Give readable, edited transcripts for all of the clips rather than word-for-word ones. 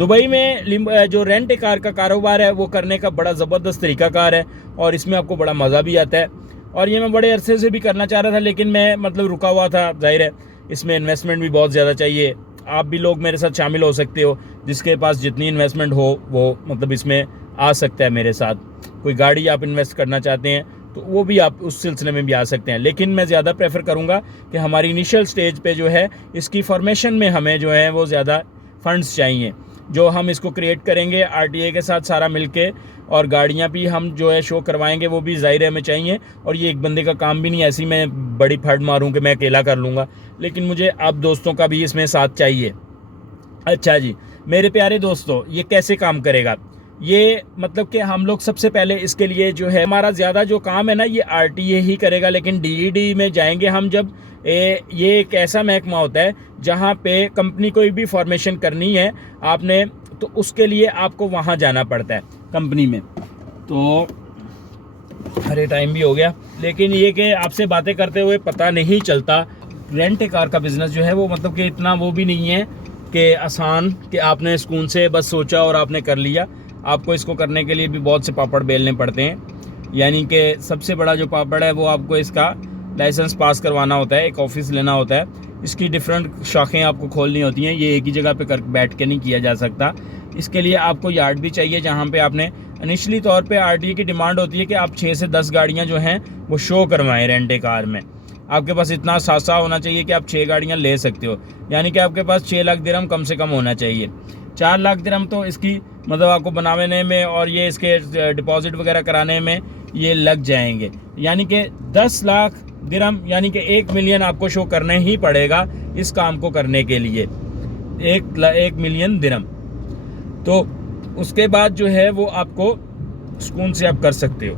Dubai में जो rent car का कारोबार है वो करने का बड़ा ज़बरदस्त तरीकाकार है और इसमें आपको बड़ा मज़ा भी आता है। और ये मैं बड़े अरसे से भी करना चाह रहा था, लेकिन मैं मतलब रुका हुआ था। जाहिर है इसमें इन्वेस्टमेंट भी बहुत ज़्यादा चाहिए। आप भी लोग मेरे साथ शामिल हो सकते हो, जिसके पास जितनी इन्वेस्टमेंट हो वो मतलब इसमें आ सकता है मेरे साथ। कोई गाड़ी आप इन्वेस्ट करना चाहते हैं तो वो भी आप उस सिलसिले में भी आ सकते हैं। लेकिन मैं ज़्यादा प्रेफर करूँगा कि हमारी इनिशियल स्टेज पे जो है इसकी फॉर्मेशन में हमें जो है वो ज़्यादा फंड्स चाहिए, जो हम इसको क्रिएट करेंगे आरटीए के साथ सारा मिलके, और गाड़ियाँ भी हम जो है शो करवाएंगे वो भी ज़ाहिर हमें चाहिए। और ये एक बंदे का काम भी नहीं, ऐसी मैं बड़ी फंड मारूँ कि मैं अकेला कर लूँगा, लेकिन मुझे आप दोस्तों का भी इसमें साथ चाहिए। अच्छा जी मेरे प्यारे दोस्तों, ये कैसे काम करेगा? ये मतलब कि हम लोग सबसे पहले इसके लिए जो है हमारा ज़्यादा जो काम है ना ये आरटीए ही करेगा, लेकिन डीईडी में जाएंगे हम जब ये एक ऐसा महकमा होता है जहाँ पे कंपनी कोई भी फॉर्मेशन करनी है आपने, तो उसके लिए आपको वहाँ जाना पड़ता है कंपनी में। तो अरे टाइम भी हो गया, लेकिन ये कि आपसे बातें करते हुए पता नहीं चलता। रेंट कार का बिज़नेस जो है वो मतलब कि इतना वो भी नहीं है कि आसान कि आपने सुकून से बस सोचा और आपने कर लिया। आपको इसको करने के लिए भी बहुत से पापड़ बेलने पड़ते हैं। यानी कि सबसे बड़ा जो पापड़ है वो आपको इसका लाइसेंस पास करवाना होता है, एक ऑफिस लेना होता है, इसकी डिफरेंट शाखें आपको खोलनी होती हैं। ये एक ही जगह पे कर बैठ के नहीं किया जा सकता। इसके लिए आपको यार्ड भी चाहिए, जहाँ पे आपने इनिशली तौर पे आरटीए की डिमांड होती है कि आप 6 से 10 गाड़ियाँ जो हैं वो शो करवाएं रेंटे कार में। आपके पास इतना सासा होना चाहिए कि आप 6 गाड़ियाँ ले सकते हो, यानी कि आपके पास 6 लाख दिरहम कम से कम होना चाहिए। 4 लाख दिरहम तो इसकी मतलब आपको बनाने में और ये इसके डिपॉजिट वगैरह कराने में ये लग जाएंगे, यानी कि 10 लाख दिरहम यानी कि 1 मिलियन आपको शो करने ही पड़ेगा इस काम को करने के लिए, 1 मिलियन दिरहम। तो उसके बाद जो है वो आपको सुकून से आप कर सकते हो।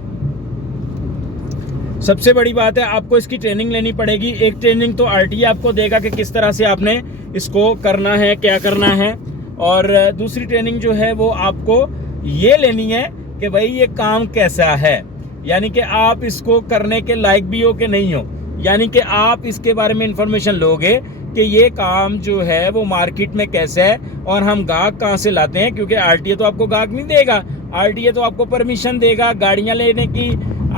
सबसे बड़ी बात है आपको इसकी ट्रेनिंग लेनी पड़ेगी। एक ट्रेनिंग तो आरटीए आपको देगा कि किस तरह से आपने इसको करना है, क्या करना है, और दूसरी ट्रेनिंग जो है वो आपको ये लेनी है कि भाई ये काम कैसा है, यानी कि आप इसको करने के लायक भी हो कि नहीं हो, यानी कि आप इसके बारे में इंफॉर्मेशन लोगे कि ये काम जो है वो मार्केट में कैसा है और हम गाहक कहाँ से लाते हैं। क्योंकि आरटीए तो आपको गाहक नहीं देगा, आरटीए तो आपको परमिशन देगा गाड़ियाँ लेने की,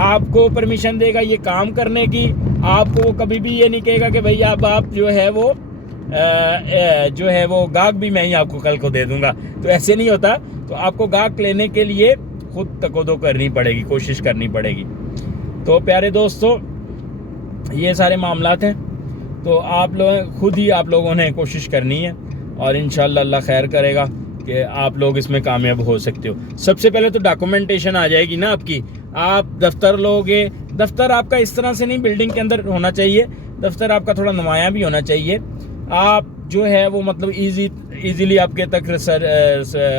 आपको परमिशन देगा ये काम करने की। आपको वो कभी भी ये नहीं कहेगा कि भाई आप जो है वो गाहक भी मैं ही आपको कल को दे दूंगा, तो ऐसे नहीं होता। तो आपको गाहक लेने के लिए खुद तकोदो करनी पड़ेगी, कोशिश करनी पड़ेगी। तो प्यारे दोस्तों ये सारे मामलात हैं, तो आप लोग खुद ही आप लोगों ने कोशिश करनी है और इंशाल्लाह अल्लाह खैर करेगा कि आप लोग इसमें कामयाब हो सकते हो। सबसे पहले तो डॉक्यूमेंटेशन आ जाएगी ना आपकी। आप दफ्तर लोगे, दफ्तर आपका इस तरह से नहीं बिल्डिंग के अंदर होना चाहिए, दफ्तर आपका थोड़ा नुमाया भी होना चाहिए। आप जो है वो मतलब इजीली आपके तक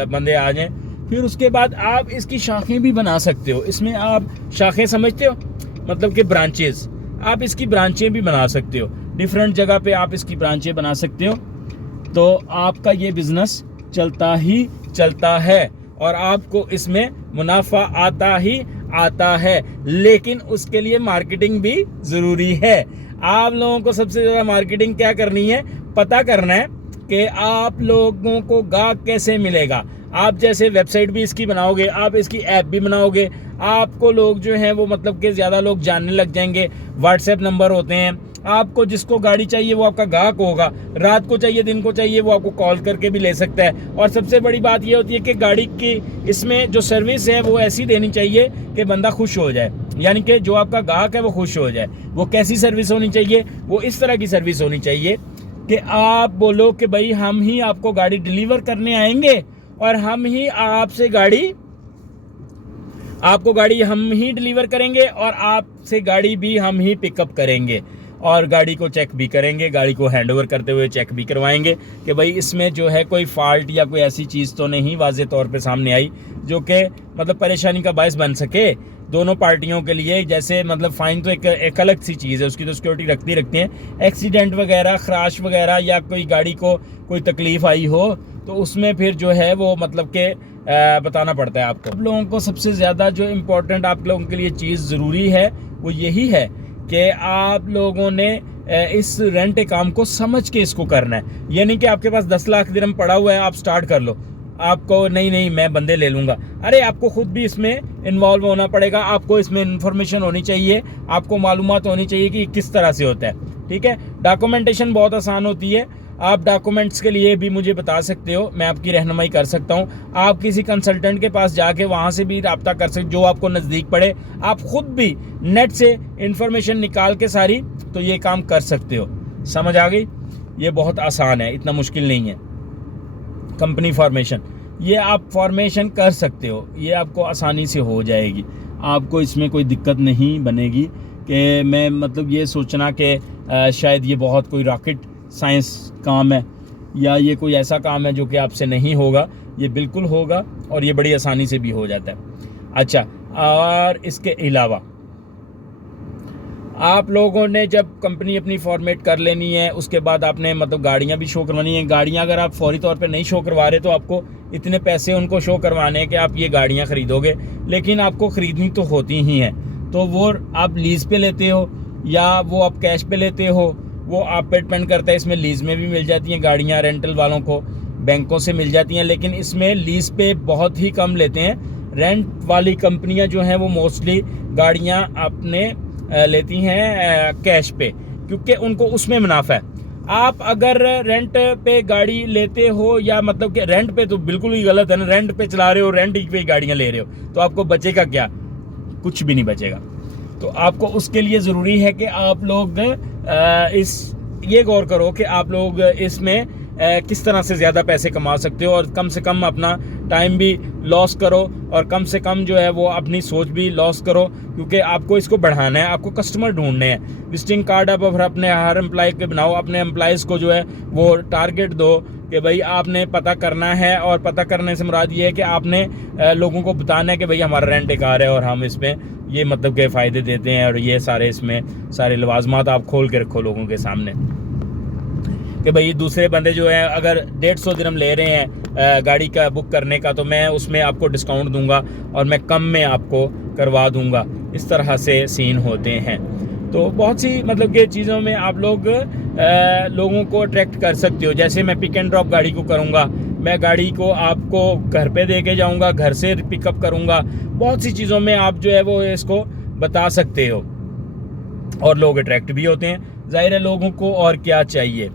बंदे आ जाएं। फिर उसके बाद आप इसकी शाखें भी बना सकते हो। इसमें आप शाखें समझते हो, मतलब कि ब्रांचेस, आप इसकी ब्रांचें भी बना सकते हो, डिफरेंट जगह पे आप इसकी ब्रांचें बना सकते हो। तो आपका ये बिजनेस चलता ही चलता है और आपको इसमें मुनाफा आता ही आता है, लेकिन उसके लिए मार्केटिंग भी ज़रूरी है। आप लोगों को सबसे ज़्यादा मार्केटिंग क्या करनी है, पता करना है कि आप लोगों को गाहक कैसे मिलेगा। आप जैसे वेबसाइट भी इसकी बनाओगे, आप इसकी ऐप भी बनाओगे, आपको लोग जो हैं वो मतलब कि ज़्यादा लोग जानने लग जाएंगे। व्हाट्सएप नंबर होते हैं, आपको जिसको गाड़ी चाहिए वो आपका गाहक होगा, रात को चाहिए दिन को चाहिए वो आपको कॉल करके भी ले सकता है। और सबसे बड़ी बात ये होती है कि गाड़ी की इसमें जो सर्विस है वो ऐसी देनी चाहिए कि बंदा खुश हो जाए, यानी कि जो आपका गाहक है वो खुश हो जाए। वो कैसी सर्विस होनी चाहिए, वो इस तरह की सर्विस होनी चाहिए कि आप बोलो कि भाई हम ही आपको गाड़ी डिलीवर करने आएंगे और हम ही आपको गाड़ी हम ही डिलीवर करेंगे और आपसे गाड़ी भी हम ही पिकअप करेंगे और गाड़ी को चेक भी करेंगे, गाड़ी को हैंडओवर करते हुए चेक भी करवाएंगे कि भाई इसमें जो है कोई फॉल्ट या कोई ऐसी चीज़ तो नहीं वाज़े तौर पे सामने आई जो कि मतलब परेशानी का बायस बन सके दोनों पार्टियों के लिए। जैसे मतलब फ़ाइन तो एक अलग सी चीज़ है, उसकी तो सिक्योरिटी रखते हैं। एक्सीडेंट वगैरह, ख़राश वगैरह या कोई गाड़ी को कोई तकलीफ़ आई हो तो उसमें फिर जो है वो मतलब के बताना पड़ता है आपको। आप लोगों को सबसे ज़्यादा जो इम्पोर्टेंट आप लोगों के लिए चीज़ ज़रूरी है वो यही है कि आप लोगों ने इस रेंट काम को समझ के इसको करना है। यानी कि आपके पास 10 लाख दिरहम पड़ा हुआ है, आप स्टार्ट कर लो, आपको नहीं मैं बंदे ले लूँगा। अरे आपको खुद भी इसमें इन्वॉल्व होना पड़ेगा, आपको इसमें इन्फॉर्मेशन होनी चाहिए, आपको मालूमात होनी चाहिए कि किस तरह से होता है। ठीक है, डॉक्यूमेंटेशन बहुत आसान होती है। आप डॉक्यूमेंट्स के लिए भी मुझे बता सकते हो, मैं आपकी रहनुमाई कर सकता हूँ। आप किसी कंसल्टेंट के पास जाके वहाँ से भी रब्ता कर सकते, जो आपको नज़दीक पड़े। आप खुद भी नेट से इंफॉर्मेशन निकाल के सारी तो ये काम कर सकते हो। समझ आ गई? ये बहुत आसान है, इतना मुश्किल नहीं है। कंपनी फॉर्मेशन, ये आप फॉर्मेशन कर सकते हो, ये आपको आसानी से हो जाएगी, आपको इसमें कोई दिक्कत नहीं बनेगी कि मैं मतलब ये सोचना कि शायद ये बहुत कोई रॉकेट साइंस काम है या ये कोई ऐसा काम है जो कि आपसे नहीं होगा। ये बिल्कुल होगा और ये बड़ी आसानी से भी हो जाता है। अच्छा, और इसके अलावा आप लोगों ने जब कंपनी अपनी फॉर्मेट कर लेनी है, उसके बाद आपने मतलब गाड़ियां भी शो करवानी है। गाड़ियां अगर आप फौरी तौर पे नहीं शो करवा रहे तो आपको इतने पैसे उनको शो करवाने हैं कि आप ये गाड़ियां ख़रीदोगे, लेकिन आपको ख़रीदनी तो होती ही हैं। तो वो आप लीज़ पे लेते हो या वो आप कैश पे लेते हो, वो आप पे डिपेंड करता है। इसमें लीज़ में भी मिल जाती हैं गाड़ियाँ, रेंटल वालों को बैंकों से मिल जाती हैं, लेकिन इसमें लीज़ पे बहुत ही कम लेते हैं। रेंट वाली कंपनियाँ जो हैं वो मोस्टली गाड़ियाँ अपने लेती हैं कैश पे, क्योंकि उनको उसमें मुनाफा है। आप अगर रेंट पे गाड़ी लेते हो या मतलब कि रेंट पे तो बिल्कुल ही गलत है ना, रेंट पे चला रहे हो, रेंट पे गाड़ियाँ ले रहे हो, तो आपको बचेगा क्या? कुछ भी नहीं बचेगा। तो आपको उसके लिए ज़रूरी है कि आप लोग ये गौर करो कि आप लोग इसमें किस तरह से ज़्यादा पैसे कमा सकते हो और कम से कम अपना टाइम भी लॉस करो और कम से कम जो है वो अपनी सोच भी लॉस करो, क्योंकि आपको इसको बढ़ाना है, आपको कस्टमर ढूंढने हैं। विजिटिंग कार्ड आप अपने हर एम्प्लॉय के बनाओ, अपने एम्प्लॉयज़ को जो है वो टारगेट दो कि भाई आपने पता करना है, और पता करने से मुराद ये है कि आपने लोगों को बताना है कि भाई हमारा रेंट ए कार है और हम इसमें ये मतलब के फ़ायदे देते हैं, और ये सारे इसमें सारे लवाजमात आप खोल के रखो लोगों के सामने कि भाई दूसरे बंदे जो हैं अगर 150 दिरहम ले रहे हैं गाड़ी का बुक करने का, तो मैं उसमें आपको डिस्काउंट दूंगा और मैं कम में आपको करवा दूंगा। इस तरह से सीन होते हैं। तो बहुत सी मतलब कि चीज़ों में आप लोग लोगों को अट्रैक्ट कर सकते हो। जैसे मैं पिक एंड ड्रॉप गाड़ी को करूँगा, मैं गाड़ी को आपको घर पे दे के जाऊँगा, घर से पिकअप करूँगा। बहुत सी चीज़ों में आप जो है वो इसको बता सकते हो और लोग अट्रैक्ट भी होते हैं। ज़ाहिर है लोगों को और क्या चाहिए,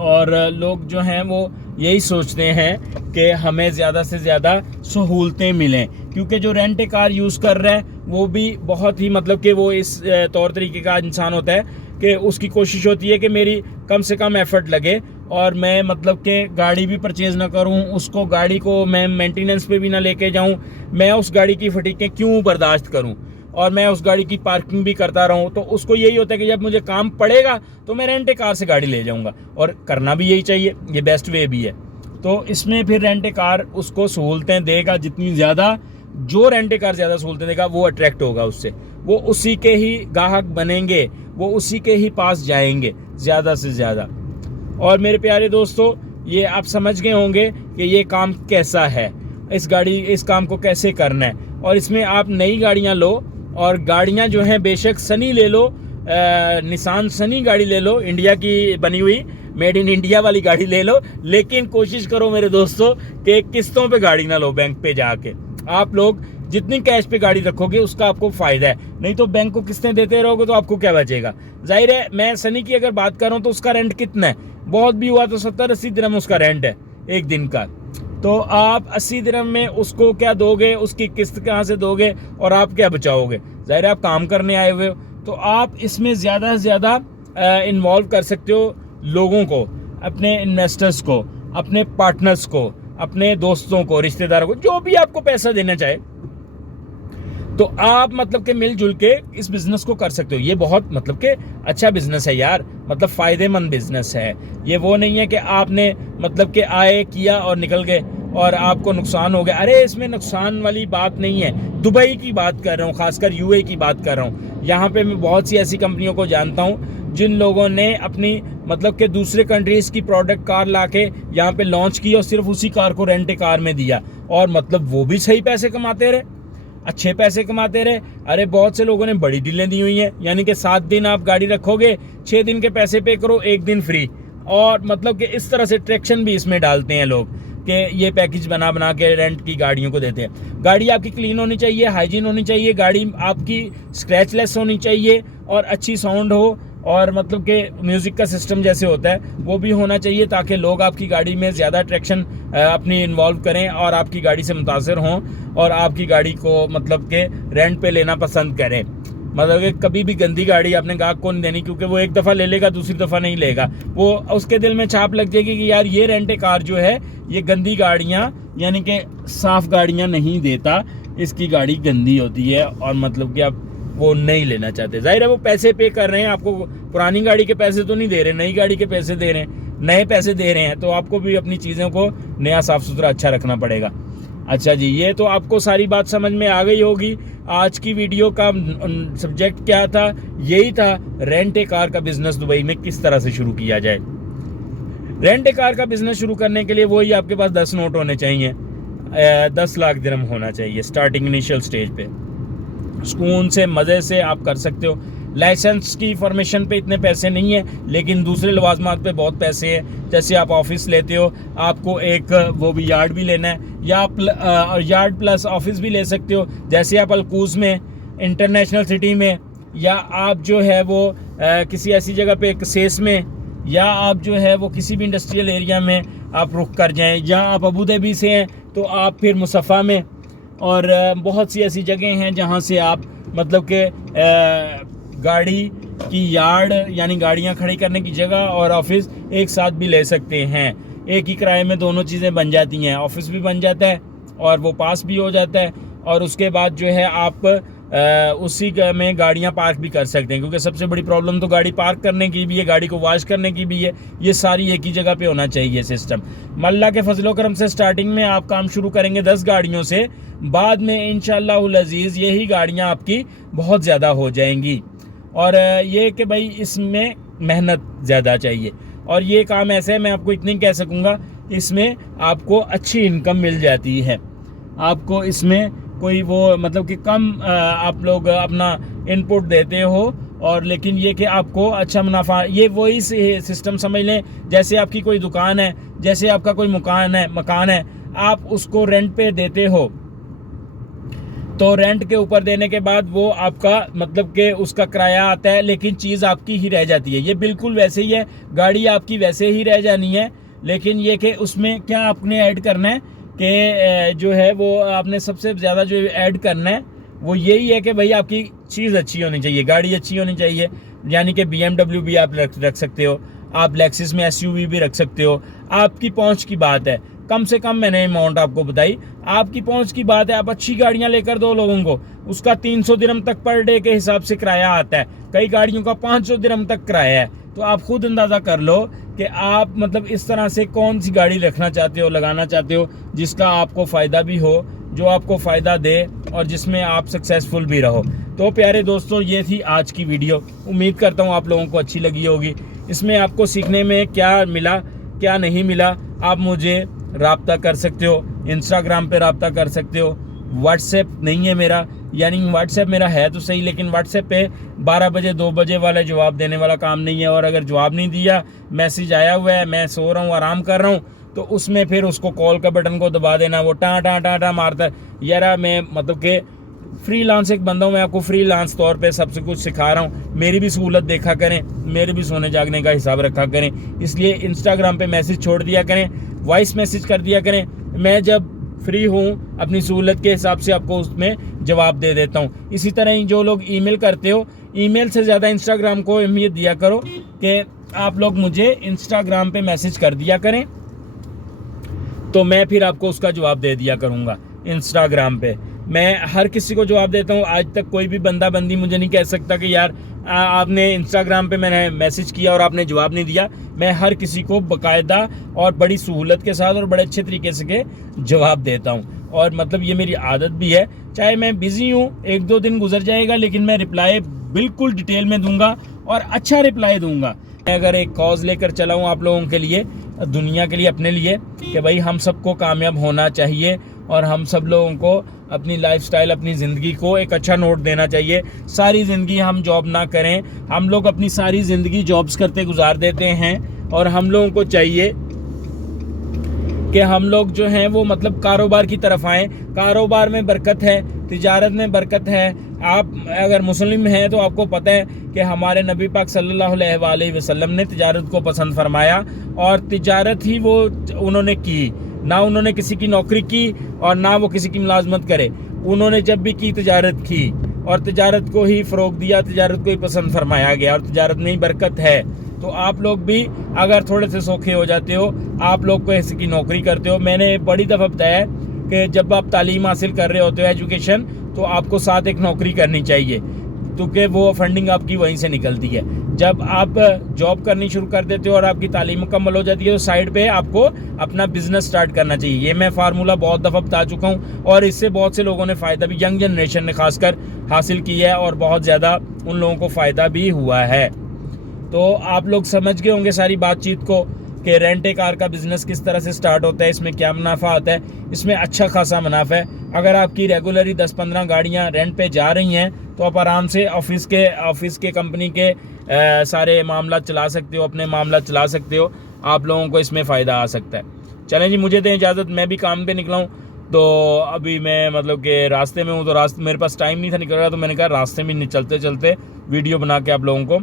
और लोग जो हैं वो यही सोचते हैं कि हमें ज़्यादा से ज़्यादा सहूलतें मिलें, क्योंकि जो रेंट ए कार यूज़ कर रहा है वो भी बहुत ही मतलब कि वो इस तौर तरीके का इंसान होता है कि उसकी कोशिश होती है कि मेरी कम से कम एफर्ट लगे और मैं मतलब कि गाड़ी भी परचेज़ ना करूं, उसको गाड़ी को मैं मेंटेनेंस पे भी ना लेके जाऊं, मैं उस गाड़ी की फटीकें क्यों बर्दाश्त करूं, और मैं उस गाड़ी की पार्किंग भी करता रहूं। तो उसको यही होता है कि जब मुझे काम पड़ेगा तो मैं रेंट ए कार से गाड़ी ले जाऊंगा, और करना भी यही चाहिए, ये बेस्ट वे भी है। तो इसमें फिर रेंट ए कार उसको सहूलतें देगा, जितनी ज़्यादा जो रेंट ए कार ज़्यादा सहूलतें देगा वो अट्रैक्ट होगा उससे, वो उसी के ही ग्राहक बनेंगे, वो उसी के ही पास जाएंगे ज़्यादा से ज़्यादा। और मेरे प्यारे दोस्तों, ये आप समझ गए होंगे कि ये काम कैसा है, इस काम को कैसे करना है। और इसमें आप नई गाड़ियाँ लो, और गाड़ियाँ जो हैं बेशक सनी ले लो, निसान सनी गाड़ी ले लो, इंडिया की बनी हुई मेड इन इंडिया वाली गाड़ी ले लो, लेकिन कोशिश करो मेरे दोस्तों कि किस्तों पे गाड़ी ना लो। बैंक पे जाके आप लोग जितनी कैश पे गाड़ी रखोगे उसका आपको फ़ायदा है, नहीं तो बैंक को किस्तें देते रहोगे तो आपको क्या बचेगा। जाहिर है मैं सनी की अगर बात कर रहा हूँ तो उसका रेंट कितना है, बहुत भी हुआ तो 70-80 दिरहम उसका रेंट है एक दिन का। तो आप 80 दिरहम में उसको क्या दोगे, उसकी किस्त कहाँ से दोगे और आप क्या बचाओगे। जाहिर है आप काम करने आए हुए हो, तो आप इसमें ज़्यादा से ज़्यादा इन्वॉल्व कर सकते हो लोगों को, अपने इन्वेस्टर्स को, अपने पार्टनर्स को, अपने दोस्तों को, रिश्तेदारों को, जो भी आपको पैसा देना चाहे, तो आप मतलब कि मिलजुल के इस बिज़नेस को कर सकते हो। ये बहुत मतलब कि अच्छा बिज़नेस है यार, मतलब फ़ायदेमंद बिज़नेस है। ये वो नहीं है कि आपने मतलब कि आए किया और निकल गए और आपको नुकसान हो गया। अरे इसमें नुकसान वाली बात नहीं है, दुबई की बात कर रहा हूँ, खासकर यूए की बात कर रहा हूँ। यहाँ पे मैं बहुत सी ऐसी कंपनियों को जानता हूँ जिन लोगों ने अपनी मतलब कि दूसरे कंट्रीज़ की प्रोडक्ट कार लाके यहाँ पे लॉन्च की और सिर्फ उसी कार को रेंट ए कार में दिया, और मतलब वो भी सही पैसे कमाते रहे, अच्छे पैसे कमाते रहे। अरे बहुत से लोगों ने बड़ी डीलें दी हुई हैं, यानी कि 7 दिन आप गाड़ी रखोगे, 6 दिन के पैसे पे करो, 1 दिन फ्री। और मतलब कि इस तरह से ट्रैक्शन भी इसमें डालते हैं लोग कि ये पैकेज बना बना के रेंट की गाड़ियों को देते हैं। गाड़ी आपकी क्लीन होनी चाहिए, हाइजीन होनी चाहिए, गाड़ी आपकी स्क्रैचलेस होनी चाहिए और अच्छी साउंड हो, और मतलब कि म्यूज़िक का सिस्टम जैसे होता है वो भी होना चाहिए, ताकि लोग आपकी गाड़ी में ज़्यादा अट्रैक्शन अपनी इन्वॉल्व करें और आपकी गाड़ी से मुतासर हों और आपकी गाड़ी को मतलब कि रेंट पे लेना पसंद करें। मतलब कि कभी भी गंदी गाड़ी आपने गाहक को नहीं देनी, क्योंकि वो एक दफ़ा ले लेगा, दूसरी दफ़ा नहीं लेगा, वो उसके दिल में छाप लग जाएगी कि यार ये रेंट ए कार जो है ये गंदी गाड़ियाँ यानी कि साफ़ गाड़ियाँ नहीं देता, इसकी गाड़ी गंदी होती है, और मतलब कि आप वो नहीं लेना चाहते। जाहिर है वो पैसे पे कर रहे हैं, आपको पुरानी गाड़ी के पैसे तो नहीं दे रहे, नई गाड़ी के पैसे दे रहे हैं, नए पैसे दे रहे हैं, तो आपको भी अपनी चीज़ों को नया साफ़ सुथरा अच्छा रखना पड़ेगा। अच्छा जी, ये तो आपको सारी बात समझ में आ गई होगी। आज की वीडियो का सब्जेक्ट क्या था? यही था, रेंट ए कार का बिजनेस दुबई में किस तरह से शुरू किया जाए। रेंट ए कार का बिजनेस शुरू करने के लिए वही आपके पास 10 नोट होने चाहिए, 10 लाख दिरहम होना चाहिए स्टार्टिंग इनिशियल स्टेज पे। सुकून से मज़े से आप कर सकते हो। लाइसेंस की फॉर्मेशन पे इतने पैसे नहीं है, लेकिन दूसरे लवाजमात पे बहुत पैसे हैं। जैसे आप ऑफिस लेते हो, आपको एक वो भी यार्ड भी लेना है, या आप यार्ड प्लस ऑफिस भी ले सकते हो। जैसे आप अलकूज में, इंटरनेशनल सिटी में, या आप जो है वो किसी ऐसी जगह पे एक सेस में, या आप जो है वो किसी भी इंडस्ट्रियल एरिया में आप रुख कर जाएं, या आप अबू धाबी से हैं तो आप फिर मुसफ़ा में, और बहुत सी ऐसी जगह हैं जहां से आप मतलब कि गाड़ी की यार्ड यानी गाड़ियां खड़ी करने की जगह और ऑफिस एक साथ भी ले सकते हैं। एक ही किराए में दोनों चीज़ें बन जाती हैं, ऑफिस भी बन जाता है और वो पास भी हो जाता है, और उसके बाद जो है आप उसी में गाड़ियां पार्क भी कर सकते हैं, क्योंकि सबसे बड़ी प्रॉब्लम तो गाड़ी पार्क करने की भी है, गाड़ी को वॉश करने की भी है। ये सारी एक ही जगह पे होना चाहिए सिस्टम। अल्लाह के फजलो करम से स्टार्टिंग में आप काम शुरू करेंगे 10 गाड़ियों से, बाद में इंशाअल्लाहुल अज़ीज़ यही गाड़ियां आपकी बहुत ज़्यादा हो जाएंगी। और ये कि भाई इसमें मेहनत ज़्यादा चाहिए, और ये काम ऐसे है, मैं आपको इतनी कह सकूँगा, इसमें आपको अच्छी इनकम मिल जाती है। आपको इसमें कोई वो मतलब कि कम आप लोग अपना इनपुट देते हो, और लेकिन ये कि आपको अच्छा मुनाफा, ये वही सिस्टम समझ लें जैसे आपकी कोई दुकान है, जैसे आपका कोई मकान है, आप उसको रेंट पे देते हो, तो रेंट के ऊपर देने के बाद वो आपका मतलब कि उसका किराया आता है, लेकिन चीज़ आपकी ही रह जाती है। ये बिल्कुल वैसे ही है, गाड़ी आपकी वैसे ही रह जानी है, लेकिन ये कि उसमें क्या आपने ऐड करना है कि जो है वो आपने सबसे ज़्यादा जो ऐड करना है वो यही है कि भाई आपकी चीज़ अच्छी होनी चाहिए, गाड़ी अच्छी होनी चाहिए। यानी कि BMW भी आप रख सकते हो, आप लेक्सिस में SUV भी रख सकते हो, आपकी पहुंच की बात है। कम से कम मैंने अमाउंट आपको बताई, आपकी पहुंच की बात है। आप अच्छी गाड़ियां लेकर दो लोगों को, उसका 300 दिरहम तक पर डे के हिसाब से किराया आता है, कई गाड़ियों का 500 दिरहम तक किराया है। तो आप खुद अंदाज़ा कर लो कि आप मतलब इस तरह से कौन सी गाड़ी रखना चाहते हो, लगाना चाहते हो, जिसका आपको फ़ायदा भी हो, जो आपको फ़ायदा दे और जिसमें आप सक्सेसफुल भी रहो। तो प्यारे दोस्तों, ये थी आज की वीडियो। उम्मीद करता हूँ आप लोगों को अच्छी लगी होगी। इसमें आपको सीखने में क्या मिला, क्या नहीं मिला, आप मुझे राब्ता कर सकते हो, इंस्टाग्राम पे राब्ता कर सकते हो। व्हाट्सएप नहीं है मेरा, यानी व्हाट्सएप मेरा है तो सही, लेकिन व्हाट्सएप पे 12 बजे 2 बजे वाला जवाब देने वाला काम नहीं है। और अगर जवाब नहीं दिया, मैसेज आया हुआ है, मैं सो रहा हूँ, आराम कर रहा हूँ, तो उसमें फिर उसको कॉल का बटन को दबा देना, वो टाँ मारता है। यार मैं मतलब कि फ्रीलांस एक बंदा हूँ, मैं आपको फ्रीलांस तौर पे सबसे कुछ सिखा रहा हूँ। मेरी भी सहूलत देखा करें, मेरे भी सोने जागने का हिसाब रखा करें। इसलिए इंस्टाग्राम पे मैसेज छोड़ दिया करें, वॉइस मैसेज कर दिया करें। मैं जब फ्री हूँ अपनी सहूलत के हिसाब से आपको उसमें जवाब दे देता हूँ। इसी तरह ही जो लोग ईमेल करते हो, ईमेल से ज़्यादा इंस्टाग्राम को अहमियत दिया करो कि आप लोग मुझे इंस्टाग्राम पे मैसेज कर दिया करें, तो मैं फिर आपको उसका जवाब दे दिया करूँगा। इंस्टाग्राम पे मैं हर किसी को जवाब देता हूँ। आज तक कोई भी बंदा बंदी मुझे नहीं कह सकता कि यार आपने इंस्टाग्राम पे मैंने मैसेज किया और आपने जवाब नहीं दिया। मैं हर किसी को बाकायदा और बड़ी सहूलत के साथ और बड़े अच्छे तरीके से जवाब देता हूँ, और मतलब ये मेरी आदत भी है। चाहे मैं बिज़ी हूँ, 1-2 दिन गुजर जाएगा, लेकिन मैं रिप्लाई बिल्कुल डिटेल में दूंगा और अच्छा रिप्लाई दूंगा। मैं अगर एक कॉज लेकर चला हूँ आप लोगों के लिए, दुनिया के लिए, अपने लिए, कि भाई हम सबको कामयाब होना चाहिए और हम सब लोगों को अपनी लाइफस्टाइल, अपनी ज़िंदगी को एक अच्छा नोट देना चाहिए। सारी ज़िंदगी हम जॉब ना करें, हम लोग अपनी सारी ज़िंदगी जॉब्स करते गुजार देते हैं, और हम लोगों को चाहिए कि हम लोग जो हैं वो मतलब कारोबार की तरफ आएँ। कारोबार में बरकत है, तिजारत में बरकत है। आप अगर मुस्लिम हैं तो आपको पता है कि हमारे नबी पाक सल्लल्लाहु अलैहि वसल्लम ने तिजारत को पसंद फरमाया और तिजारत ही वो उन्होंने की, ना उन्होंने किसी की नौकरी की और ना वो किसी की मुलाजमत करे। उन्होंने जब भी की तिजारत की और तिजारत को ही फ़रोग दिया, तिजारत को ही पसंद फरमाया गया और तिजारत में ही बरकत है। तो आप लोग भी अगर थोड़े से सौखे हो जाते हो, आप लोग को ऐसी की नौकरी करते हो, मैंने बड़ी दफ़ा बताया कि जब आप तालीम हासिल कर रहे होते हो एजुकेशन, तो आपको साथ एक नौकरी करनी चाहिए, क्योंकि वो फंडिंग आपकी वहीं से निकलती है। जब आप जॉब करनी शुरू कर देते हो और आपकी तालीम मुकम्मल हो जाती है तो साइड पे आपको अपना बिजनेस स्टार्ट करना चाहिए। ये मैं फार्मूला बहुत दफ़ा बता चुका हूँ और इससे बहुत से लोगों ने फ़ायदा भी, यंग जनरेशन ने खासकर हासिल किया है और बहुत ज़्यादा उन लोगों को फ़ायदा भी हुआ है। तो आप लोग समझ गए होंगे सारी बातचीत को कि रेंट ए कार का बिज़नेस किस तरह से स्टार्ट होता है, इसमें क्या मुनाफा आता है। इसमें अच्छा खासा मुनाफा है। अगर आपकी रेगुलरली 10-15 गाड़ियाँ रेंट पे जा रही हैं तो आप आराम से ऑफिस के कंपनी के सारे मामला चला सकते हो, अपने मामला चला सकते हो। आप लोगों को इसमें फ़ायदा आ सकता है। चलें जी, मुझे दें इजाज़त, मैं भी काम पे निकला हूँ। तो अभी मैं मतलब कि रास्ते में हूँ, तो रास्ते मेरे पास टाइम नहीं था निकल रहा, तो मैंने कहा रास्ते में चलते चलते वीडियो बना के आप लोगों को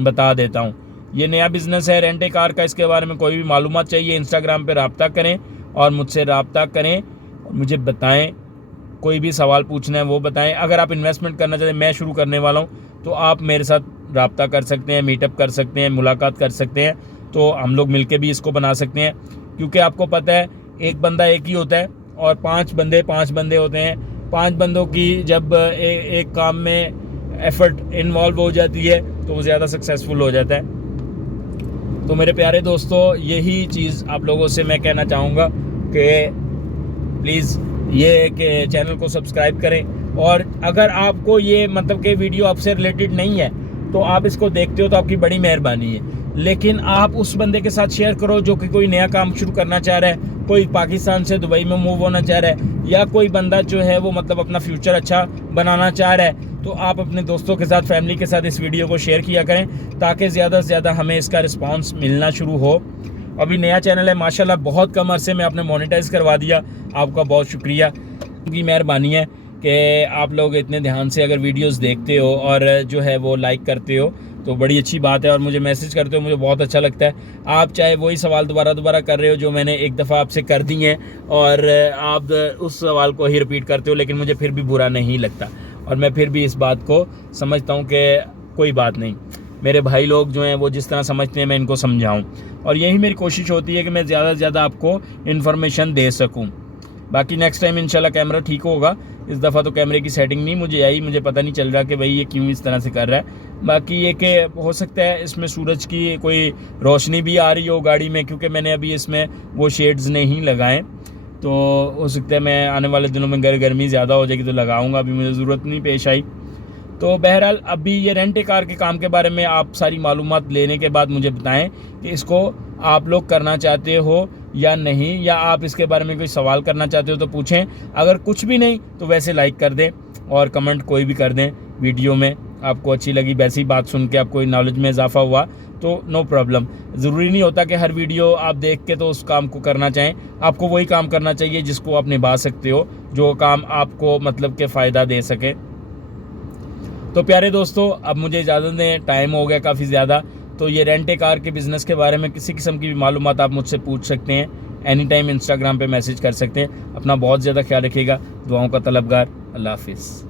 बता देता हूँ। ये नया बिज़नेस है रेंट ए कार का। इसके बारे में कोई भी मालूमात चाहिए, इंस्टाग्राम पे रब्ता करें और मुझसे रब्ता करें, मुझे बताएं। कोई भी सवाल पूछना है वो बताएं। अगर आप इन्वेस्टमेंट करना चाहते हैं, मैं शुरू करने वाला हूँ, तो आप मेरे साथ रब्ता कर सकते हैं, मीटअप कर सकते हैं, मुलाकात कर सकते हैं। तो हम लोग मिलके भी इसको बना सकते हैं, क्योंकि आपको पता है एक बंदा एक ही होता है और 5 बंदे होते हैं। 5 बंदों की जब एक काम में एफर्ट इन्वॉल्व हो जाती है तो वो ज़्यादा सक्सेसफुल हो जाता है। तो मेरे प्यारे दोस्तों, यही चीज़ आप लोगों से मैं कहना चाहूँगा कि प्लीज़ ये कि चैनल को सब्सक्राइब करें। और अगर आपको ये मतलब कि वीडियो आपसे रिलेटेड नहीं है तो आप इसको देखते हो तो आपकी बड़ी मेहरबानी है, लेकिन आप उस बंदे के साथ शेयर करो जो कि कोई नया काम शुरू करना चाह रहा है, कोई पाकिस्तान से दुबई में मूव होना चाह रहा है, या कोई बंदा जो है वो मतलब अपना फ्यूचर अच्छा बनाना चाह रहा है। तो आप अपने दोस्तों के साथ, फैमिली के साथ इस वीडियो को शेयर किया करें, ताकि ज़्यादा से ज़्यादा हमें इसका रिस्पांस मिलना शुरू हो। अभी नया चैनल है माशाल्लाह, बहुत कम अरसे में आपने मोनेटाइज़ करवा दिया, आपका बहुत शुक्रिया। उनकी मेहरबानी है कि आप लोग इतने ध्यान से अगर वीडियोस देखते हो और जो है वो लाइक करते हो तो बड़ी अच्छी बात है, और मुझे मैसेज करते हो, मुझे बहुत अच्छा लगता है। आप चाहे वही सवाल दोबारा कर रहे हो जो मैंने एक दफ़ा आपसे कर दी हैं और आप उस सवाल को ही रिपीट करते हो, लेकिन मुझे फिर भी बुरा नहीं लगता और मैं फिर भी इस बात को समझता हूँ कि कोई बात नहीं, मेरे भाई लोग जो हैं वो जिस तरह समझते हैं मैं इनको समझाऊँ, और यही मेरी कोशिश होती है कि मैं ज़्यादा से ज़्यादा आपको इन्फॉर्मेशन दे सकूँ। बाकी नेक्स्ट टाइम इंशाल्लाह कैमरा ठीक होगा। इस दफ़ा तो कैमरे की सेटिंग नहीं मुझे आई, मुझे पता नहीं चल रहा कि भाई ये क्यों इस तरह से कर रहा है। बाकी ये कि हो सकता है इसमें सूरज की कोई रोशनी भी आ रही हो गाड़ी में, क्योंकि मैंने अभी इसमें वो शेड्स नहीं लगाए, तो हो सकता है मैं आने वाले दिनों में गर्मी ज़्यादा हो जाएगी तो लगाऊंगा, अभी मुझे ज़रूरत नहीं पेश आई। तो बहरहाल अभी ये रेंट ए कार के काम के बारे में आप सारी मालूमात लेने के बाद मुझे बताएं कि इसको आप लोग करना चाहते हो या नहीं, या आप इसके बारे में कोई सवाल करना चाहते हो तो पूछें। अगर कुछ भी नहीं तो वैसे लाइक कर दें और कमेंट कोई भी कर दें वीडियो में, आपको अच्छी लगी वैसी बात सुन के आपको नॉलेज में इजाफा हुआ तो नो प्रॉब्लम। ज़रूरी नहीं होता कि हर वीडियो आप देख के तो उस काम को करना चाहें। आपको वही काम करना चाहिए जिसको आप निभा सकते हो, जो काम आपको मतलब के फ़ायदा दे सके। तो प्यारे दोस्तों, अब मुझे इजाज़त दें, टाइम हो गया काफ़ी ज़्यादा। तो ये रेंट ए कार के बिज़नेस के बारे में किसी किस्म की भी मालूमात आप मुझसे पूछ सकते हैं, एनी टाइम इंस्टाग्राम पे मैसेज कर सकते हैं। अपना बहुत ज़्यादा ख्याल रखिएगा। दुआओं का तलबगार। अल्लाह हाफिज़।